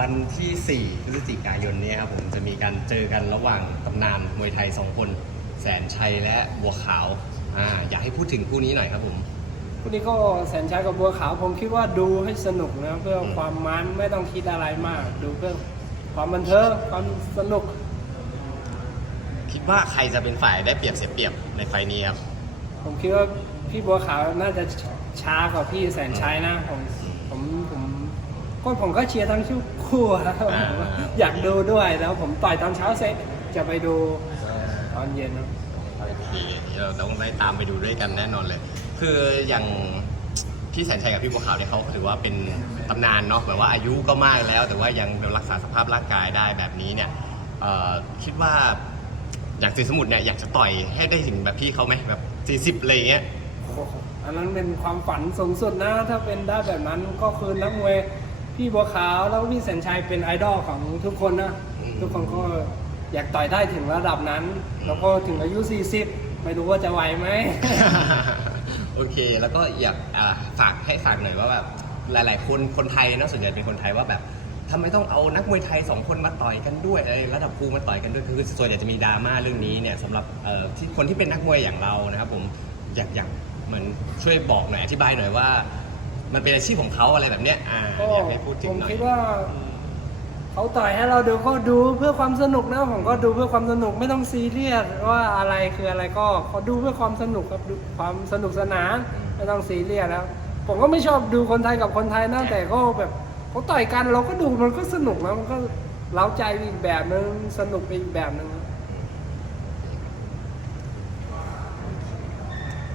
วันที่ 4 พฤศจิกายนเนี้ครับผมจะมีการเจอกันระหว่างตำนานมวยไทย 2 คน แสนชัยและบัวขาวอ่าอยากให้พูดถึงคู่นี้หน่อยครับผม คู่นี้ก็แสนชัยกับบัวขาวผมคิดว่าดูให้สนุกนะเพื่ออม ความมันไม่ต้องคิดอะไรมาก ดูเพื่อความบันเทิงความสนุก คิดว่าใครจะเป็นฝ่ายได้เปรียบเสียเปรียบในไฟล์นี้ครับ ผมคิดว่าพี่บัวขาวน่าจะช้ากว่าพี่แสนชัยนะผมผมผม ก็ผมก็เชียร์ทั้งคู่คู่นะอ่าผมอยากดูด้วยแล้วผมต่อยตอนเช้าเสร็จจะไปดูตอนเย็นนะโอเคเราต้องได้ตามไปดูด้วยกันแน่นอนเลย คืออย่างพี่แสนชัยกับพี่บัวขาวเนี่ยเขาถือว่าเป็นตำนานเนาะแบบว่าอายุก็มากแล้ว แต่ว่ายังรักษาสภาพร่างกายได้แบบนี้เนี่ยเอ่อคิดว่าอย่างสีสมุทรเนี่ยอยากจะต่อยให้ได้ถึงแบบพี่เขาไหมแบบ 40อะไรอย่างเงี้ยโอ้โหอันนั้นเป็นความฝันสูงสุดนะ ถ้าเป็นได้แบบนั้นก็คือนักมวย พี่บัวขาวแล้วก็พี่แสนชัยเป็นไอดอลของทุกคนนะ อืม ทุกคนก็อยากต่อยได้ถึงระดับนั้น แล้วก็ถึงอายุ 40 ไม่รู้ว่าจะไหวไหม โอเค แล้วก็อยากอ่าฝากให้ฝากหน่อยว่าแบบหลาย ๆ คนคนไทยเนอะส่วนใหญ่เป็นคนไทยว่าแบบทำไมต้องเอานักมวยไทยสองคนมาต่อยกันด้วยอะไรระดับครูมาต่อยกันด้วยคือส่วนใหญ่จะมีดราม่าเรื่องนี้เนี่ยสำหรับเอ่อที่คนที่เป็นนักมวยอย่างเรานะครับผมอยากอยากเหมือนช่วยบอกหน่อยอธิบายหน่อยว่า มันเป็นอาชีพของเขาอะไรแบบเนี้ยอ่าก็อยากให้พูดถึผงมหน่อยคิดว่าเขาต่อยให้เราดูก็ดูเพื่อความสนุกนะผมก็ดูเพื่อความสนุกไม่ต้องซีเรียสว่าอะไรคืออะไรก็เขาดูเพื่อความสนุกครับดูความสนุกสนานไม่ต้องซีเรียสแล้ว ผมก็ไม่ชอบดูคนไทยกับคนไทยนะแต่ก็แบบเขาต่อยกันเราก็ดูมันก็สนุกนะมันก็เล้าใจไปอีกแบบนึงสนุกไปอีกแบบนึง